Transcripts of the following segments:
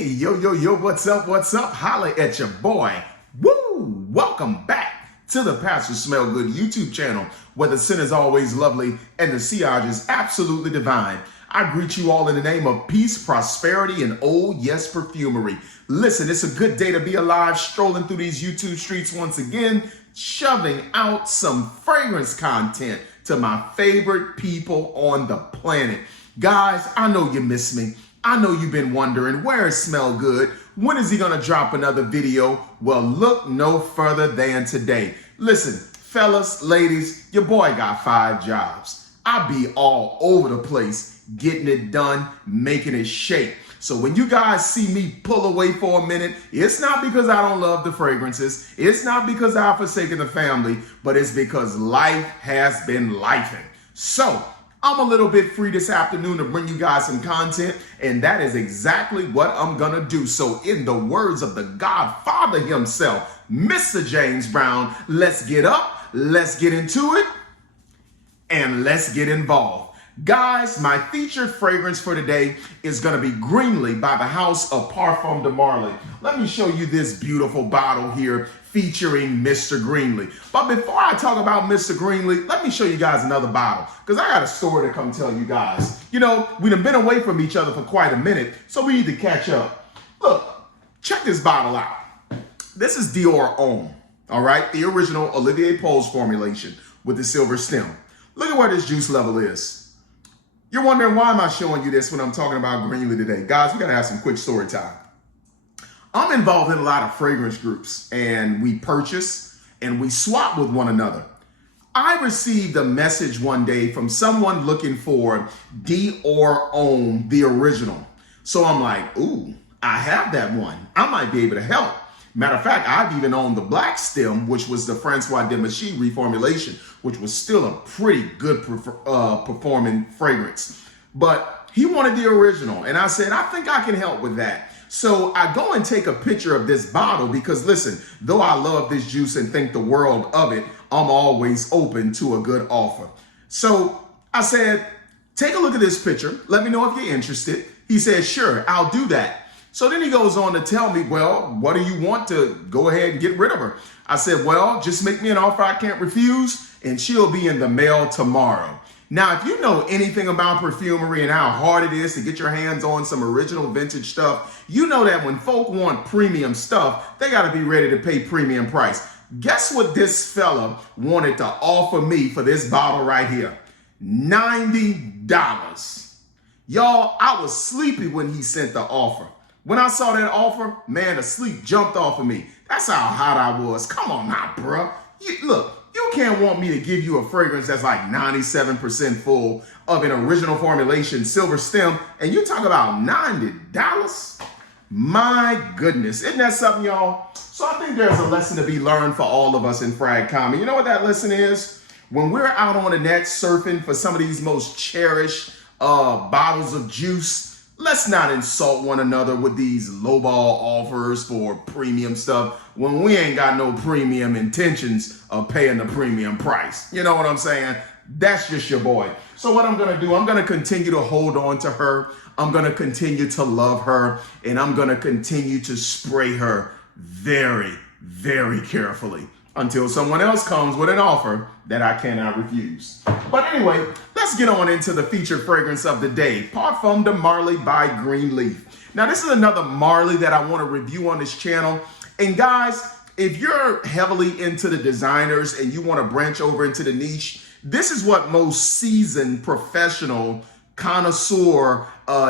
Hey, yo, what's up? Holla at your boy. Woo! Welcome back to the Pastor Smell Good YouTube channel, where the sin is always lovely and the sillage is absolutely divine. I greet you all in the name of peace, prosperity, and oh yes, perfumery. Listen, it's a good day to be alive, strolling through these YouTube streets once again, shoving out some fragrance content to my favorite people on the planet. Guys, I know you miss me. I know you've been wondering, where is Smell Good? When is he gonna drop another video? Well, look no further than today. Listen, fellas, ladies, your boy got 5 jobs. I be all over the place, getting it done, making it shake. So when you guys see me pull away for a minute, it's not because I don't love the fragrances. It's not because I've forsaken the family, but it's because life has been lifing. So I'm a little bit free this afternoon to bring you guys some content, and that is exactly what I'm gonna do. So in the words of the Godfather himself, Mr. James Brown, let's get up, let's get into it, and let's get involved. Guys, my featured fragrance for today is gonna be Greenley by the house of Parfums de Marly. Let me show you this beautiful bottle here featuring Mr. Greenley. But before I talk about Mr. Greenley, let me show you guys another bottle, because I got a story to come tell you guys. You know, we've been away from each other for quite a minute, so we need to catch up. Look, check this bottle out. This is Dior Homme, all right? The original Olivier Paul's formulation with the silver stem. Look at where this juice level is. You're wondering, why am I showing you this when I'm talking about Greenley today? Guys, we gotta have some quick story time. I'm involved in a lot of fragrance groups, and we purchase and we swap with one another. I received a message one day from someone looking for Dior Homme, the original. So I'm like, ooh, I have that one. I might be able to help. Matter of fact, I've even owned the black stem, which was the Francois de Machy reformulation, which was still a pretty good performing fragrance. But he wanted the original, and I said, I think I can help with that. So I go and take a picture of this bottle because, listen, though I love this juice and think the world of it, I'm always open to a good offer. So I said, take a look at this picture. Let me know if you're interested. He said, sure, I'll do that. So then he goes on to tell me, well, what do you want to go ahead and get rid of her? I said, well, just make me an offer I can't refuse, and she'll be in the mail tomorrow. Now, if you know anything about perfumery and how hard it is to get your hands on some original vintage stuff, you know that when folk want premium stuff, they got to be ready to pay premium price. Guess what this fella wanted to offer me for this bottle right here? $90. Y'all, I was sleepy when he sent the offer. When I saw that offer, man, the sleep jumped off of me. That's how hot I was. Come on now, bruh. Look, you can't want me to give you a fragrance that's like 97% full of an original formulation, silver stem, and you talk about $90? My goodness, isn't that something, y'all? So I think there's a lesson to be learned for all of us in Frag Common. You know what that lesson is? When we're out on the net surfing for some of these most cherished bottles of juice, let's not insult one another with these lowball offers for premium stuff when we ain't got no premium intentions of paying the premium price. You know what I'm saying? That's just your boy. So what I'm gonna do, I'm gonna continue to hold on to her. I'm gonna continue to love her, and I'm gonna continue to spray her very, very carefully until someone else comes with an offer that I cannot refuse. But anyway, let's get on into the featured fragrance of the day, Parfums de Marly by Greenley. Now, this is another Marly that I want to review on this channel. And guys, if you're heavily into the designers and you want to branch over into the niche, this is what most seasoned professional connoisseur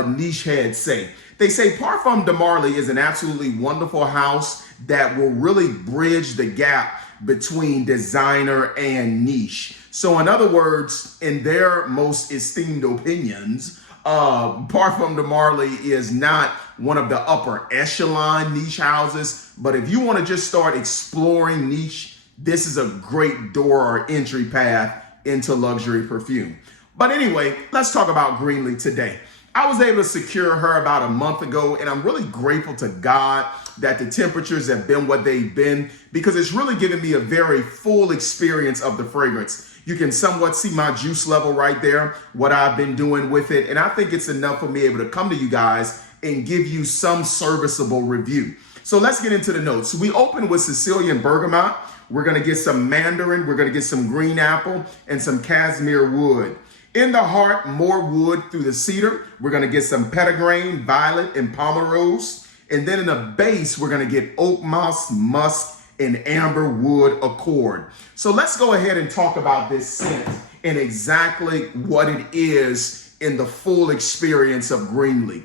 niche heads say. They say Parfums de Marly is an absolutely wonderful house that will really bridge the gap between designer and niche. So in other words, in their most esteemed opinions, Parfums de Marly is not one of the upper echelon niche houses, but if you want to just start exploring niche, this is a great door or entry path into luxury perfume. But anyway, let's talk about Greenley today. I was able to secure her about a month ago, and I'm really grateful to God that the temperatures have been what they've been, because it's really given me a very full experience of the fragrance. You can somewhat see my juice level right there, what I've been doing with it, and I think it's enough for me able to come to you guys and give you some serviceable review. So let's get into the notes. So we open with Sicilian bergamot. We're going to get some mandarin. We're going to get some green apple and some cashmere wood. In the heart, more wood through the cedar. We're going to get some petitgrain, violet, and pomerose. And then in the base, we're going to get oak moss, musk, and amber wood accord. So let's go ahead and talk about this scent and exactly what it is in the full experience of Greenley.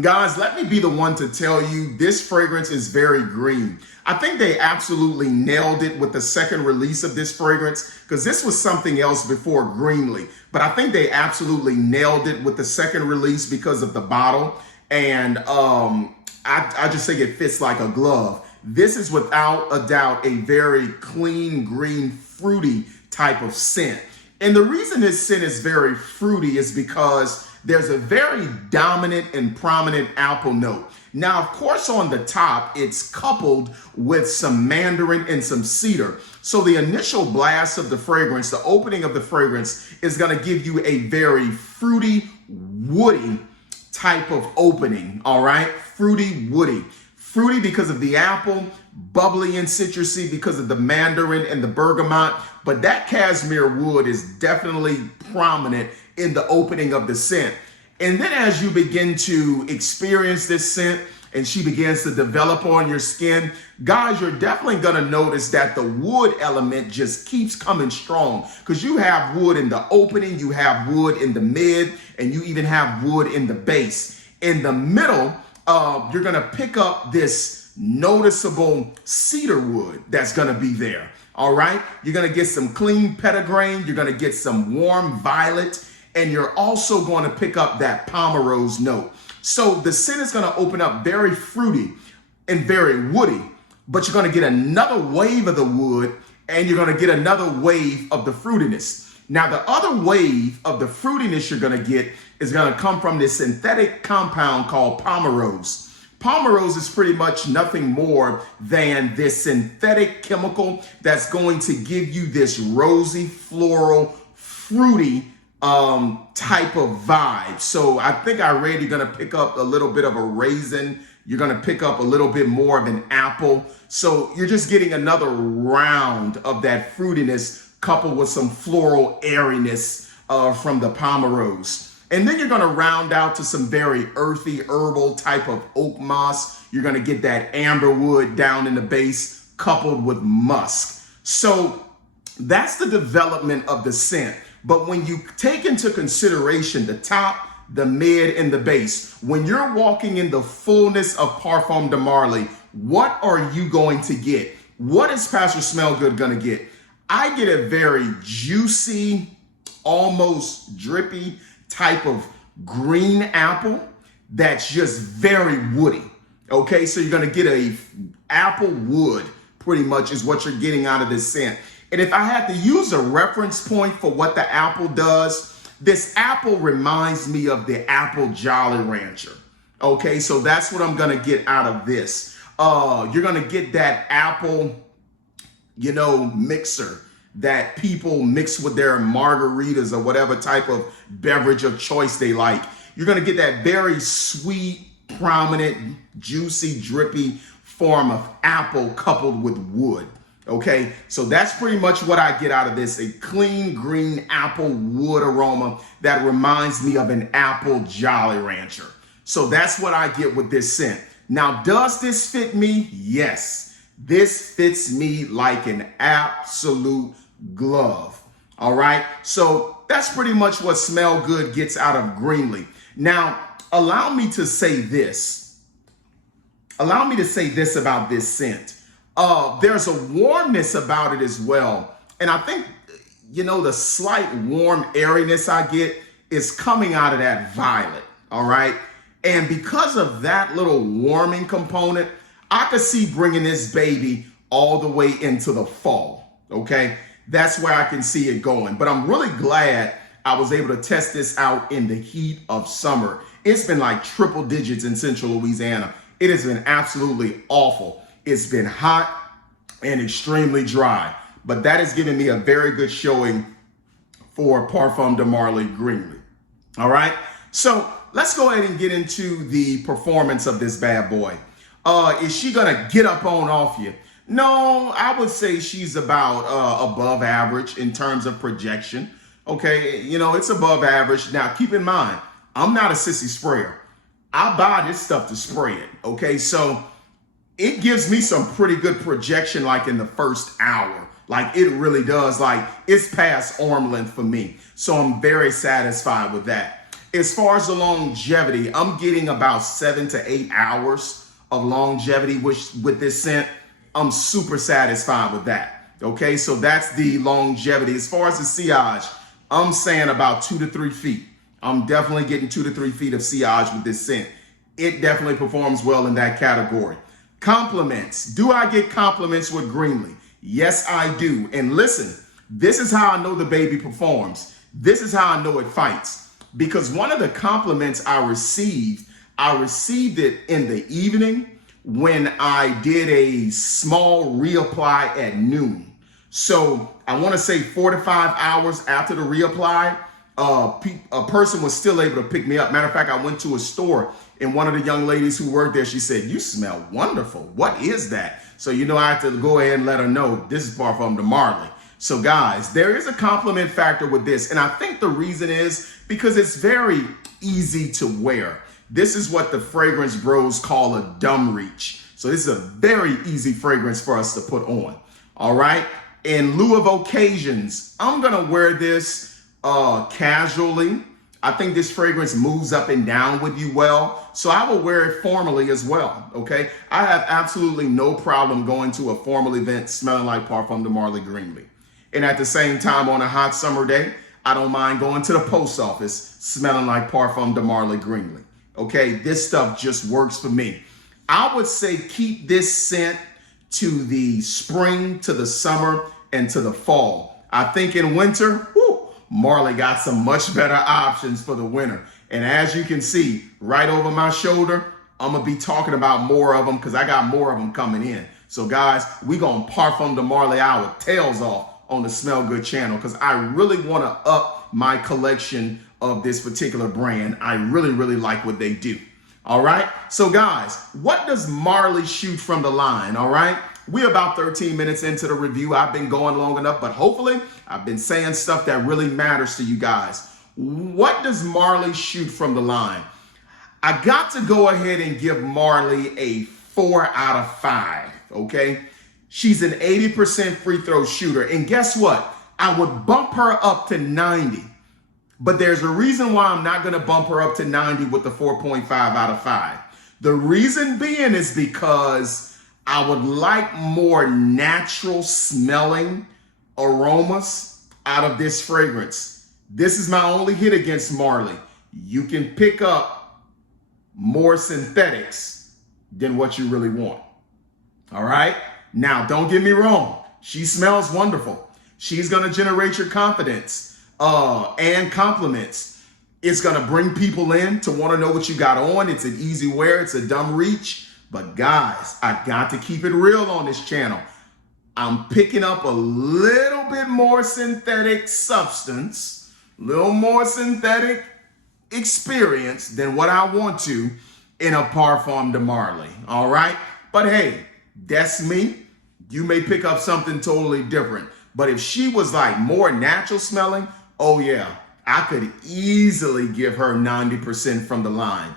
Guys, let me be the one to tell you this fragrance is very green. I think they absolutely nailed it with the second release of this fragrance, because this was something else before Greenley. But I think they absolutely nailed it with the second release because of the bottle. And I just think it fits like a glove. This is without a doubt a very clean, green, fruity type of scent. And the reason this scent is very fruity is because there's a very dominant and prominent apple note. Now, of course, on the top, it's coupled with some mandarin and some cedar. So the initial blast of the fragrance, the opening of the fragrance, is going to give you a very fruity, woody type of opening, all right? Fruity, woody. Fruity because of the apple, bubbly and citrusy because of the mandarin and the bergamot, but that cashmere wood is definitely prominent in the opening of the scent. And then as you begin to experience this scent and she begins to develop on your skin, guys, you're definitely gonna notice that the wood element just keeps coming strong, because you have wood in the opening, you have wood in the mid, and you even have wood in the base. In the middle, you're gonna pick up this noticeable cedar wood that's gonna be there, all right? You're gonna get some clean petitgrain, you're gonna get some warm violet, and you're also going to pick up that pomerose note. So the scent is going to open up very fruity and very woody, but you're going to get another wave of the wood and you're going to get another wave of the fruitiness. Now, the other wave of the fruitiness you're going to get is going to come from this synthetic compound called pomerose. Pomerose is pretty much nothing more than this synthetic chemical that's going to give you this rosy, floral, fruity type of vibe. So I think I read you're going to pick up a little bit of a raisin. You're going to pick up a little bit more of an apple. So you're just getting another round of that fruitiness coupled with some floral airiness from the pomerose. And then you're going to round out to some very earthy herbal type of oak moss. You're going to get that amber wood down in the base coupled with musk. So that's the development of the scent. But when you take into consideration the top, the mid, and the base, when you're walking in the fullness of Parfums de Marly, what are you going to get? What is Pastor Smellgood going to get? I get a very juicy, almost drippy type of green apple that's just very woody. Okay, so you're going to get a apple wood, pretty much is what you're getting out of this scent. And if I had to use a reference point for what the apple does, this apple reminds me of the apple Jolly Rancher. Okay, so that's what I'm gonna get out of this. You're gonna get that apple, mixer that people mix with their margaritas or whatever type of beverage of choice they like. You're gonna get that very sweet, prominent, juicy, drippy form of apple coupled with wood. Okay, so that's pretty much what I get out of this, a clean green apple wood aroma that reminds me of an apple Jolly Rancher. So that's what I get with this scent. Now, does this fit me? Yes, this fits me like an absolute glove. All right, so that's pretty much what Smell Good gets out of Greenley. Now, allow me to say this. Allow me to say this about this scent. There's a warmness about it as well. And I think, the slight warm airiness I get is coming out of that violet, all right? And because of that little warming component, I could see bringing this baby all the way into the fall, okay? That's where I can see it going. But I'm really glad I was able to test this out in the heat of summer. It's been like triple digits in Central Louisiana. It has been absolutely awful. It's been hot and extremely dry, but that has given me a very good showing for Parfums de Marly Greenley. All right. So let's go ahead and get into the performance of this bad boy. Is she gonna get up on off you? No, I would say she's about above average in terms of projection. Okay, you know, it's above average. Now, keep in mind, I'm not a sissy sprayer. I buy this stuff to spray it. Okay, so it gives me some pretty good projection like in the first hour. Like it really does. Like it's past arm length for me. So I'm very satisfied with that. As far as the longevity, I'm getting about 7 to 8 hours of longevity with this scent. I'm super satisfied with that. Okay, so that's the longevity. As far as the sillage, I'm saying about 2 to 3 feet. I'm definitely getting 2 to 3 feet of sillage with this scent. It definitely performs well in that category. Compliments. Do I get compliments with Greenley? Yes, I do. And listen, this is how I know the baby performs. This is how I know it fights. Because one of the compliments I received it in the evening when I did a small reapply at noon. So I want to say 4 to 5 hours after the reapply, a person was still able to pick me up. Matter of fact, I went to a store and one of the young ladies who worked there, she said, "You smell wonderful. What is that?" So, you know, I had to go ahead and let her know this is Parfums de Marly. So guys, there is a compliment factor with this. And I think the reason is because it's very easy to wear. This is what the fragrance bros call a dumb reach. So this is a very easy fragrance for us to put on. All right. In lieu of occasions, I'm going to wear this casually. I think this fragrance moves up and down with you well. So I will wear it formally as well. Okay. I have absolutely no problem going to a formal event smelling like Parfums de Marly Greenley. And at the same time, on a hot summer day, I don't mind going to the post office smelling like Parfums de Marly Greenley. Okay, this stuff just works for me. I would say keep this scent to the spring, to the summer, and to the fall. I think in winter, Marly got some much better options for the winter. And as you can see, right over my shoulder, I'm going to be talking about more of them because I got more of them coming in. So guys, we going to Parfums de Marly our tails off on the Smell Good channel because I really want to up my collection of this particular brand. I really, really like what they do. All right. So guys, what does Marly shoot from the line? All right. We're about 13 minutes into the review. I've been going long enough, but hopefully I've been saying stuff that really matters to you guys. What does Marly shoot from the line? I got to go ahead and give Marly a 4 out of 5. Okay. She's an 80% free throw shooter. And guess what? I would bump her up to 90. But there's a reason why I'm not going to bump her up to 90 with the 4.5 out of 5. The reason being is because I would like more natural smelling aromas out of this fragrance. This is my only hit against Marly. You can pick up more synthetics than what you really want. All right? Now, don't get me wrong. She smells wonderful. She's going to generate your confidence. And compliments. It's going to bring people in to want to know what you got on. It's an easy wear. It's a dumb reach. But guys, I got to keep it real on this channel. I'm picking up a little bit more synthetic substance, a little more synthetic experience than what I want to in a Parfums de Marly. All right. But hey, that's me. You may pick up something totally different. But if she was like more natural smelling, oh yeah, I could easily give her 90% from the line.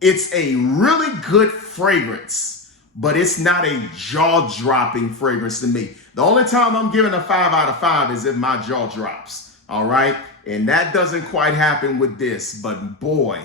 It's a really good fragrance, but it's not a jaw-dropping fragrance to me. The only time I'm giving a 5 out of 5 is if my jaw drops, all right? And that doesn't quite happen with this, but boy,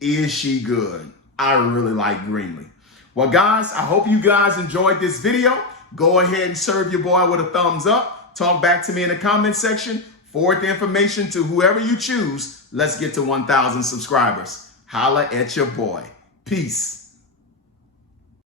is she good. I really like Greenley. Well, guys, I hope you guys enjoyed this video. Go ahead and serve your boy with a thumbs up. Talk back to me in the comment section. Forward the information to whoever you choose. Let's get to 1,000 subscribers. Holla at your boy. Peace.